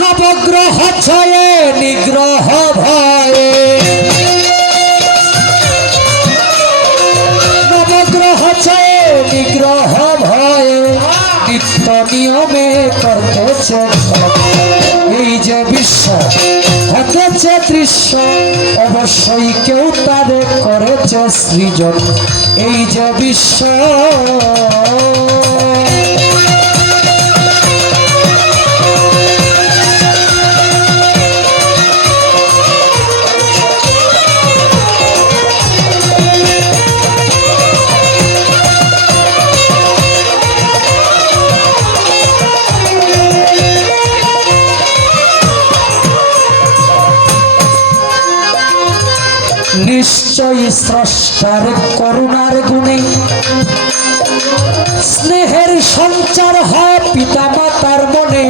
নবগ্রহ ছয়ে নিগ্রহ ভয়ে। নবগ্রহ ছয়ে নিগ্রহ ভয়ে। নিত্য নিয়মে করতেছে এই যে বিশ্ব হতেছে দৃশ্য, অবশ্যই কেউ তারে করেছে সৃজন। এই যে বিশ্ব। সঞ্চার হয় পিতা মাতার মনে।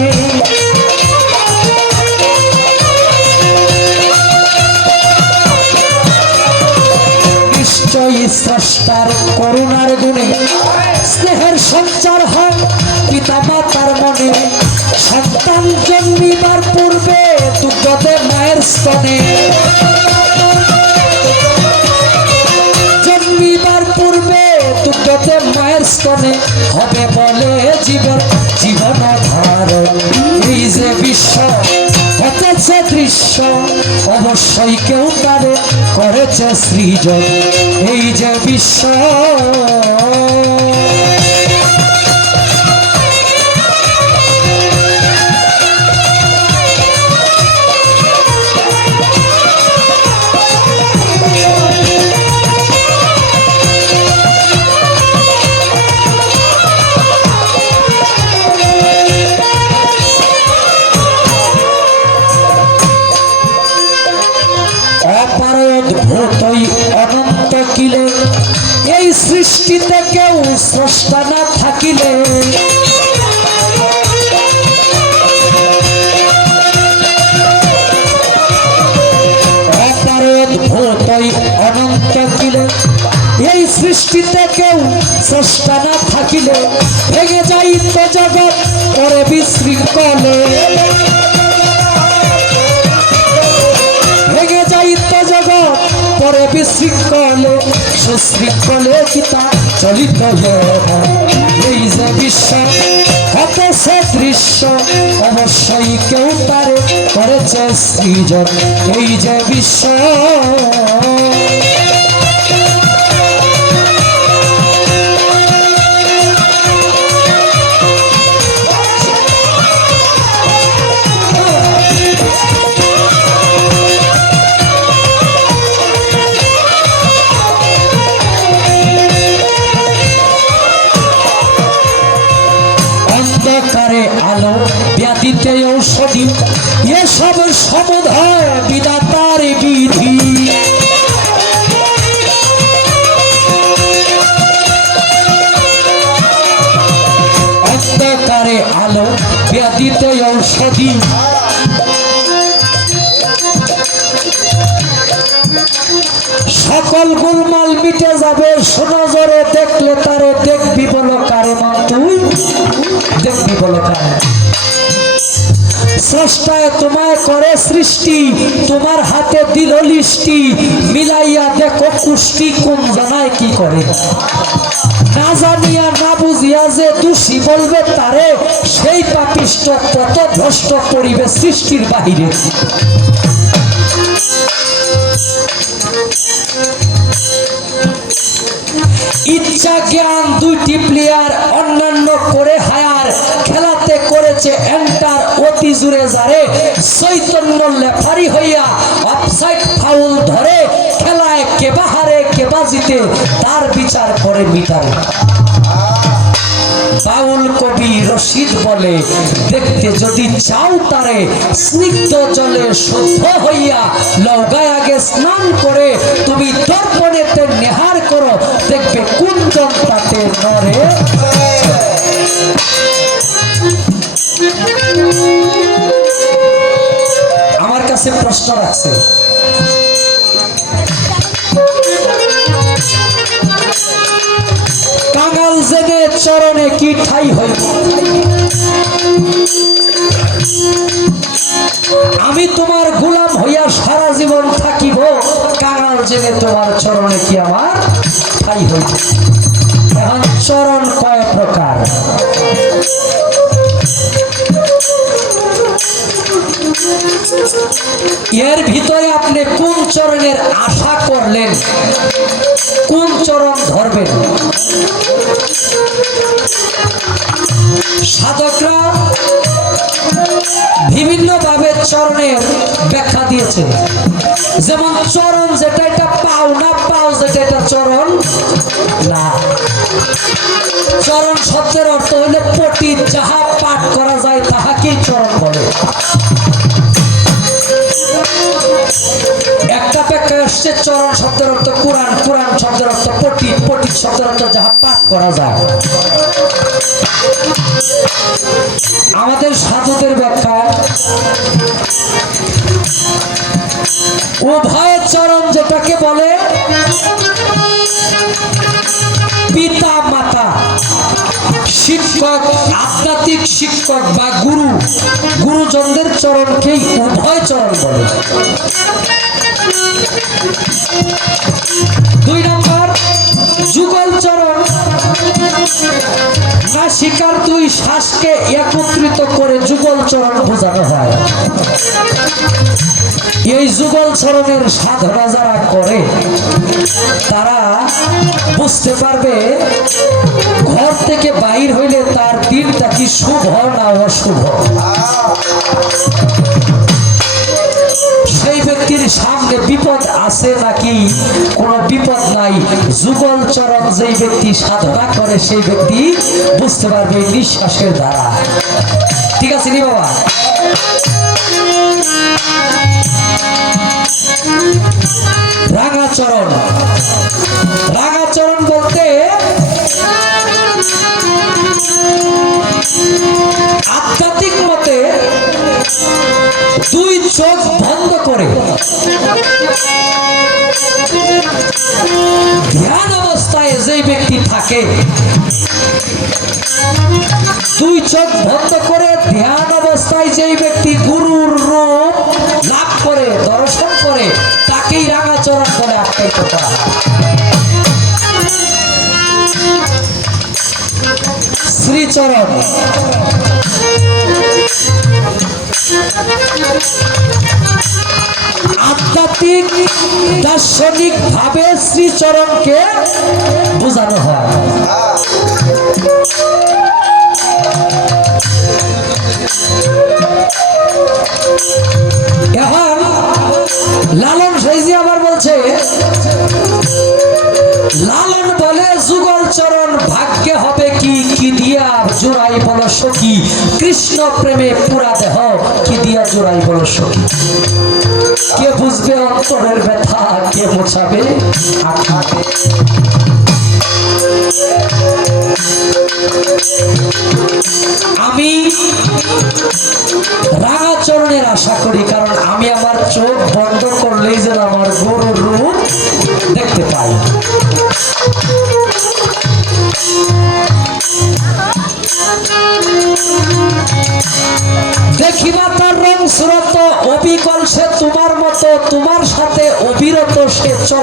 নিশ্চয়ই স্রষ্টার করুণার গুণে স্নেহের সঞ্চার হয় পিতা মাতার মনে। সন্তান জন্মিবার পূর্বে দুগ্ধতে মায়ের স্তনে দুটোতে মায়ের স্তনে হবে বলে জীবন জীবন বিশ্ব হতেছে দৃশ্য, অবশ্যই কেউ তারে করেছে সৃজন। এই যে বিশ্ব সৃষ্টিতে কেউ স্রষ্টা না থাকিলে। এই সৃষ্টিতে কেউ স্রষ্টা না থাকিলে, ভেঙে যাইত জগৎ করে বিশৃঙ্খলে। পরে বিশৃঙ্খলে, সুশৃঙ্খলে চলিত। এই যে বিশ্ব কত সে অবশ্যই কেউ তারে করেছে সৃজন এই যে বিশ্ব ব্যাধিতে ঔষধি সকল গোলমাল মিটে যাবে সুনজরে দেখলে তারে দেখবি বলো কারে মা, তুই দেখবি বলো কারে স্রষ্টায় তোমায় করে সৃষ্টি, তোমার হাতে দিল লিষ্টি, মিলাইয়া দেখো কুষ্টি কোন জানায় কি করে। না জানিয়া, না বুঝিয়া যে দোষী বলবে তারে, সেই পাপিষ্ট কত ভ্রষ্ট করিবে সৃষ্টির বাহিরে। ইচ্ছা, জ্ঞান দুইটি প্লেয়ার অন্যান্য করে হায়ার করেছে এন্টার অতি জুড়ে যারে চৈতন্য লেফারি হইয়া অফসাইড ফাউল ধরে, খেলায় কেবা হারে কেবা জিতে তার বিচার করে মিটারে। বাউল কবি রশিদ বলে, দেখতে যদি চাও তারে, স্নিগ্ধ জলে শুদ্ধ হইয়া লৌগায় আগে স্নান করে, তুমি দর্পণেতে নেহার করো, দেখবে কুঞ্জন তাতে নরে কাছে প্রশ্ন রাখছে কাঙাল জেগে চরণে কি ঠাই হইব আমি তোমার গোলাম হইয়া সারা জীবন থাকিব, কাঙাল জেনে তোমার চরণে কি আমার ঠাই হইবে চরণ কয় প্রকার? এর ভিতরে আপনি কোন চরণের আশা করলেন? কোন চরণ ধরবেন? সাধকরা বিভিন্নভাবে চরণের ব্যাখ্যা দিয়েছে। যেমন চরণ যেটা, এটা পাও না পাও যেটা, এটা চরণ না। চরণ শব্দের অর্থ হইলে পটি, যাহা পাঠ পটি যাহা পাঠ করা যায়। আমাদের সাধুদের ব্যাখ্যা উভয় চরণ যেটাকে বলে পিতা, মাতা, শিক্ষক, আধ্যাত্মিক শিক্ষক বা গুরু, গুরুজনদের চরণকেই উভয় চরণ বলে। দুই নম্বর যুগল চরণ। না শিকার দুই শ্বাসকে একত্রিত করে যুগল চরণ বোঝানো হয়। এই যুগল চরণের সাধনা যারা করে, তারা বুঝতে পারবে, ঘর থেকে বাইর হইলে তার দিনটা কি শুভ না অশুভ। সামনে বিপদ আছে নাকি? কোনো বিপদ নাই। যুগল চরণ যেই ব্যক্তি সাধনা করে, সেই ব্যক্তি বুঝতে পারবে নিঃশ্বাসের দ্বারা। ঠিক আছে নি বাবা? রাঙাচরণ রাঙাচরণ বলতে আধ্যাত্মিক মতে দুই চোখ করে ধ্যান অবস্থায় যে ব্যক্তি থাকে, দুই চোখ বন্ধ করে ধ্যান অবস্থায় যেই ব্যক্তি গুরুর রূপ লাভ করে, দর্শন করে, তাকেই রাঙাচরণ করে আখ্যায়িত করা শ্রীচরণ। আধ্যাত্মিক, দার্শনিক ভাবে শ্রীচরণকে বোঝানো হয়। এখন লালন সাইজি আবার বলছে, লালন বলে যুগল চরণ ভাগ্যে হবে কি কি দিয়া জোড়াই বল সখী, কৃষ্ণ প্রেমে অন্তরের ব্যথা কে মোছাবে? আমি আমি রাঙাচরণের আশা করি, কারণ আমি আমার চোখ বন্ধ করলেই যেন আমার গরুর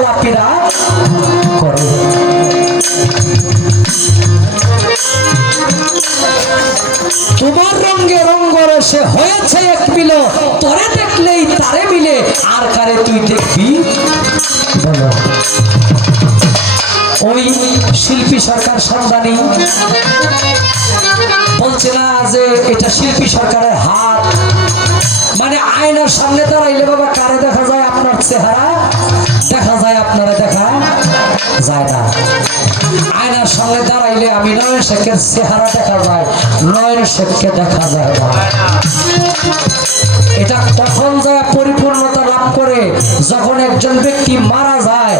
সে করে। তোমার রঙ্গে রঙ্গ রসে হয়েছে এক মিল তরে দেখলেই তারে মিলে। আর কারে তুই দেখবি? ওই শিল্পী সরকার সন্ধানী বলছে না যে এটা শিল্পী সরকারের হাত। মানে আয়নার সামনে দাঁড়াইলে বাবা কারে দেখা যায়? আপনার চেহারা দেখা যায়, আপনারা দেখা যায় না। আয়নার সামনে দাঁড়াইলে আমি নয়ন শেখের চেহারা দেখা যায়, নয়ন শেখকে দেখা যায় না। এটা কখন যায়? পরিপূর্ণতা লাভ করে যখন একজন ব্যক্তি মারা যায়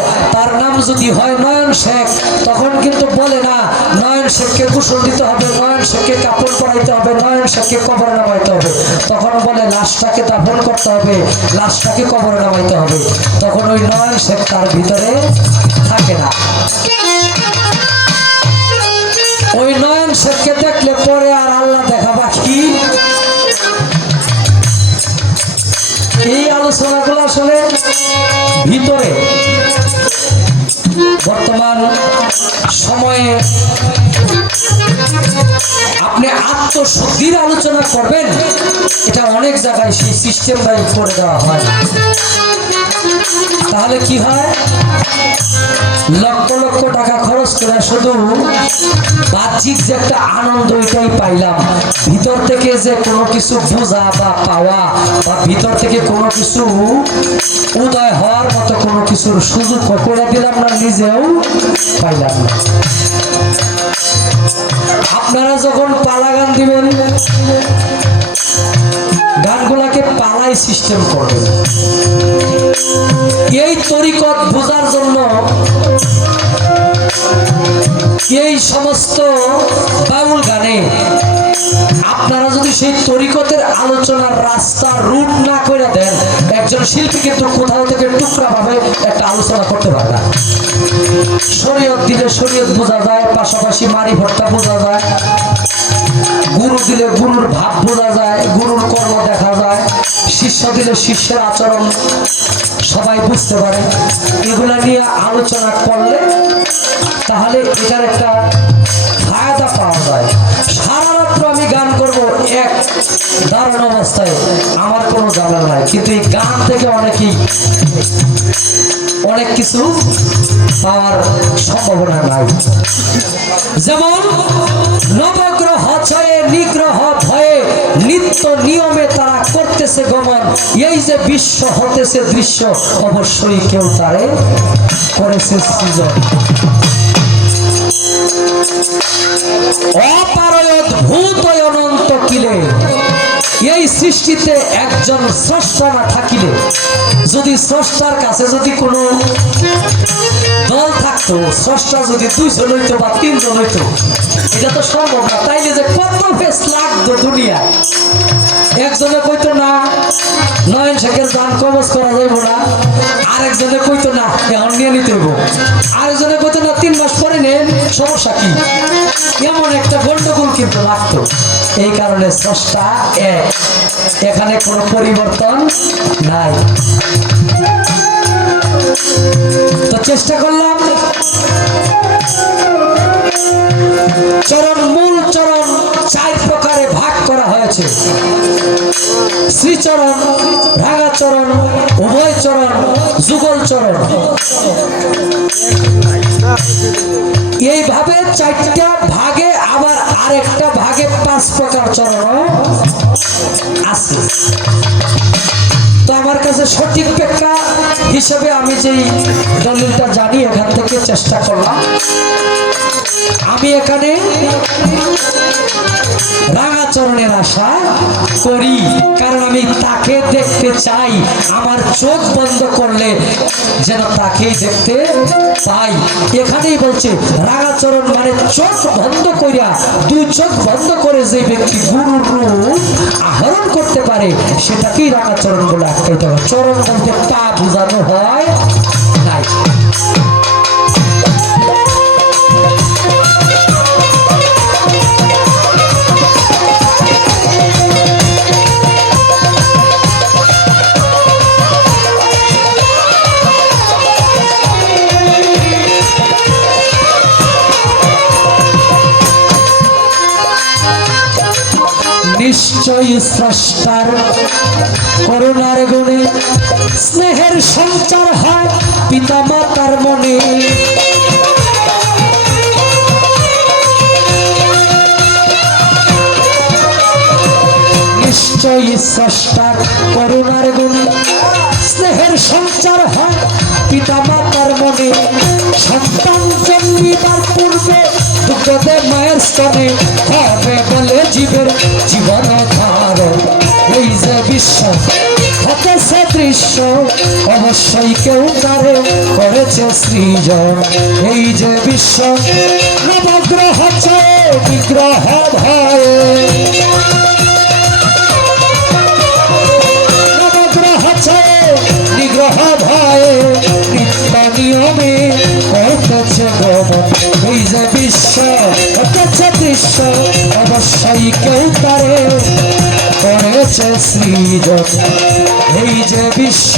যদি হয় নয়ন শেখ, তখন কিন্তু বলে না, নয়ন শেখকে কুশল দিতে হবে, নয়ন শেখকে কাপড় পরাইতে হবে, নয়ন শেখকে কবরে নামাইতে হবে। তখন বলে লাশটাকে দাফন করতে হবে, লাশটাকে কবরে নামাইতে হবে। তখন ওই নয়ন শেখ তার ভিতরে থাকে না। ওই নয়ন শেখকে দেখলে পরে আর আল্লাহ দেখা বাকি এই আলোচনাগুলো আসলে ভিতরে। বর্তমান সময়ে আপনি আত্মশুদ্ধির আলোচনা করবেন এটা অনেক জায়গায় সেই সিস্টেম করে দেওয়া হয়। তাহলে কি হয়? লক্ষ লক্ষ টাকা খরচ করে শুধু বাহ্যিক যে একটা আনন্দ এটাই পাইলাম। ভিতর থেকে যে কোনো কিছু বোঝা বা পাওয়া বা ভিতর থেকে কোনো কিছু উদয় হওয়ার মতো কোনো কিছুর সুযোগ করে দিলাম না, নিজেও পাইলাম না। আপনারা যখন পালা গান দিবেন, গানগুলাকে পালাই সিস্টেম করবেন। এই তরিকত বোঝার জন্য এই সমস্ত বাউল গানে আপনারা যদি সেই তরিকতের আলোচনার রাস্তা রুট না করে দেন, একজন শিল্পী কিন্তু কোথাও থেকে টুকরা ভাবে একটা আলোচনা করতে পারে না। শরীয়ত দিলে শরীয়ত বোঝা যায়, পাশাপাশি মারি ভট্টা বোঝা যায়, গুরু দিলে গুরুর ভাব বোঝা যায়, গুরুর কর্ম দেখা যায়। শিষ্য দিলে শিষ্যের আচরণ সবাই বুঝতে পারে। এগুলা নিয়ে আলোচনা করলে তাহলে এটার একটা দারুণ অবস্থায় আমার কোনো জানা নাই। কিন্তু এই গান থেকে অনেকেই অনেক কিছু পাওয়ার সম্ভাবনা নাই। যেমন নবগ্রহ ছয়ে, নিগ্রহ ভয়ে নিত্য নিয়মে তারা করতেছে গমন। এই যে বিশ্ব হতেছে দৃশ্য, অবশ্যই কেউ তারে করেছে সৃজন। অপারয়ত ভূত অনন্ত কিলে এই সৃষ্টিতে একজন স্রষ্টা না থাকিলে, যদি স্রষ্টার কাছে যদি কোনো দল থাকতো, স্রষ্টা যদি দুইজন হইতো বা তিনজন হইতো, এটা তো সম্ভব না। তাইলে যে কত ফেস লাগতো দুনিয়া একজনে কইতো, না, নয়ন শেখের দান কবচ করা যাইব না। আরেকজনে কইতো, না, এখন নিয়ে নিতে হইব। আরেকজনে কইতো, না, তিন মাস পরে নেন, সমস্যা কি? এমন একটা গন্ডগোল কিন্তু লাগতো। এই কারণে স্রষ্টা এক। এখানে কোনো পরিবর্তন নাই। তো চেষ্টা করলাম। চরণ, মূল চরণ চার প্রকারে ভাগ করা হয়েছে। শ্রীচরণ রাগাচরণ উভয় চরণ, যুগল চরণ। এইভাবে চারটা ভাগে আবার আরেকটা ভাগে পাঁচ প্রকার চরণ। আছে তো আমার কাছে সঠিক ব্যাখ্যা হিসেবে আমি যেই দলিলটা জানি, এখান থেকে চেষ্টা করলাম। আমি এখানে রাঙাচরণের আশা করি, কারণ আমি তাকে দেখতে চাই। আমার চোখ বন্ধ করলে যেন তাকেই দেখতে পাই এখানেই বলছে রাঙাচরণ মানে চোখ বন্ধ করিয়া দুই চোখ বন্ধ করে যে ব্যক্তি গুরুর রূপ আহরণ করতে পারে, সেটাকেই রাঙাচরণ বলে আখ্যায়িত হবে চরণ বলতে পা বোঝানো হয় নাই। নিশ্চয়ই স্রষ্টার। করুণার গুণে স্নেহের সঞ্চার হয় পিতা মাতার মনে। নিশ্চয়ই স্রষ্টার করুণার গুণে স্নেহের সঞ্চার হয় পিতা মাতার মনে। সন্তান জন্মিবার পূর্বে দুঃখতে মায়ের স্তনে হবে বলে জীবের জীবন ধারণ। এই যে বিশ্ব দৃশ্য, অবশ্যই কেউ তারে করেছে সৃজন। এই যে বিশ্ব, নবগ্রহ বিগ্রহ ভয়ে। নবগ্রহ নিগ্রহ ভয়ে। নিত্য নিয়মে করতেছে গমন এই যে বিশ্ব হতেছে দৃশ্য, অবশ্যই কেউ তারে করেছে সৃজন, এই যে বিশ্ব।